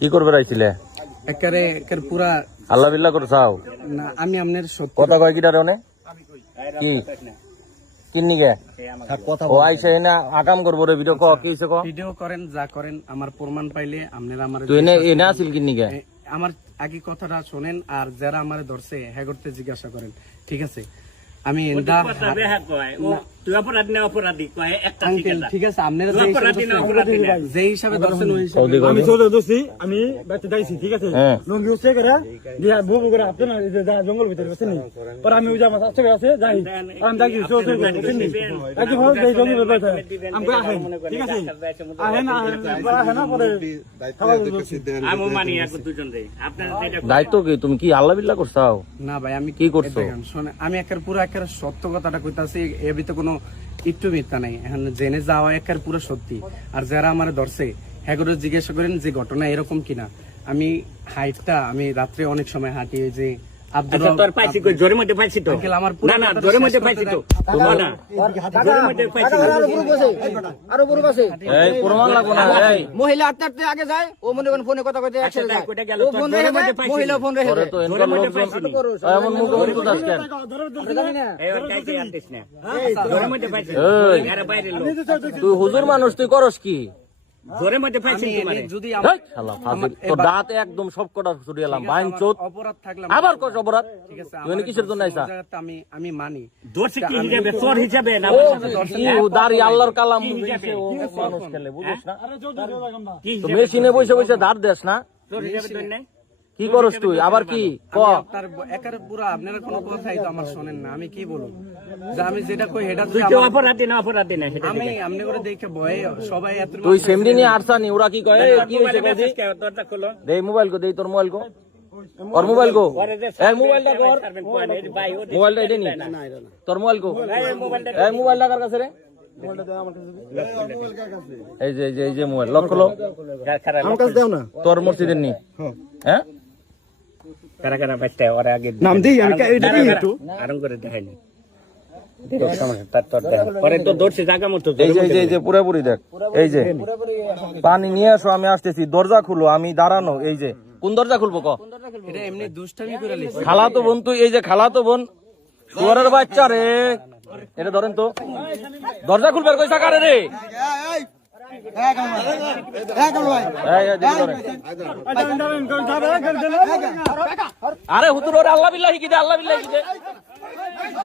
কি করবে রাইছিলে একেবারে পুরা আল্লাহ বিল্লাহ করে চাও না আমি আপনার কথা কয় কি ডারে কি কিন্নি গে ও আইসা এনে আকাম করবো রে ভিডিও কিছে ভিডিও করেন যা করেন আমার প্রমাণ পাইলে আপনারা আমার তুই এনে আসিল কিন্নি গে আমার আগে কথাটা শোনেন আর যারা আমার ধরছে হ্যাঁ করতে জিজ্ঞাসা করেন ঠিক আছে আমি ঠিক আছে আপনারা যে হিসাবে ধরছেন ওই হিসাবে আমি চলে দোষী আমি বাইতে যাইছি ঠিক আছে লঙ্গি উঠছে করে দিয়া বউ করে আপনি না জঙ্গল ভিতরে বসেনি পর আমি ওই যে আমার আছে আছে যাই আমি দেখি চলে চলে বসেনি একই ভাবে এই জঙ্গল ভিতরে আমি আহে ঠিক আছে আহে না পরে আমি মানি এক দুজন রে আপনার দায়িত্ব কি তুমি কি আল্লাহ বিল্লাহ করছাও না ভাই আমি কি করছো শুনে আমি একের পুরো একের সত্য কথাটা কইতাছি এর ভিতরে কোনো একটু মিথ্যা নাই এখন জেনে যাওয়া একের পুরো সত্যি আর যারা আমার ধরছে হ্যাঁ করে জিজ্ঞাসা করেন যে ঘটনা এরকম কিনা আমি হাইটটা আমি রাত্রে অনেক সময় হাঁটি ওই যে তোর পাইছি কই জোরের মধ্যে পাইছি তো আমার না না জোরের মধ্যে পাইছি তো তোমার না জোরের মধ্যে পাইছি আরো বড় বসে এই প্রমাণ লাগো না এই মহিলা আটটাতে আগে যায় ও মনে করেন ফোনে কথা কইতে একসাথে যায় কইটা গেল ও ফোন রেখে যায় মহিলা ফোন রেখে পরে যায় তো এনকার লোকজন এমন মুখ বলতো আজকে এই কাইতে আনতিস না জোরের মধ্যে পাইছি এই আরে বাইরে লোক তুই হুজুর মানুষ তুই করস কি জোরের মধ্যে পাইছি তোমারে যদি হেই, শালা ফাজিল। তোর দাঁত একদম সব কটা ছুটি এলাম বাইন চোদ অপরাধ থাকলে আবার কস অপরাধ ঠিক আছে তুই কিসের জন্য আইসা আমি মানি দোষী কি হিসাবে চোর হিসাবে না কি দাড়ি আল্লাহর কালাম দিছে ও মানুষ খেলে বুঝছ না তো মেশিনে বসে বসে ধার দেস না চোর হিসাবে ধরে নাই কি করস তুই আবার কি ক আপনার একের পুরো আপনারা কোনো কথাই তো আমার শোনেন না আমি কি বলবো যে আমি যেটা কই এটা তুই তো অপরাধী না সেটা আমি আমনে করে দেখে ভয়ে সবাই এত তুই সেমডি নিয়ে আরসানি ওরা কি কয় এই, কি হইছে কই মেসেজ কে দরজা খোলো দে মোবাইল কো দেই তোর মোবাইল কো ওর মোবাইল কো এই মোবাইলটা কর ভাই ও মোবাইলটা এটা নি তোর মোবাইল কো এই মোবাইলটা কার কাছে রে এই যে মোবাইল লক করলো আমার কাছে দাও না তোর মসজিদের নি হ্যাঁ কারা কারা বাচ্চা ওরা আগে নাম দেই আমি এটা কি একটু আরং করে দেখাইনি তোর সমস্যা তার তোর দেখ পরে তো দৌড়ছে জায়গা মতো এই যে পুরোপুরি দেখ এই যে পানি নিয়ে আসো আমি আসতেছি দরজা খুলো আমি দাঁড়ানো এই যে কোন দরজা খুলবো ক এটা এমনি দুষ্টামি করে লিখছি খালাতো বোন তুই এই যে খালাতো বোন তোরের বাচ্চা রে এটা ধরেন তো দরজা খুলবে কইসা কারে রে আরে হুতুর আল্লাহ বিল্লাহি কি দে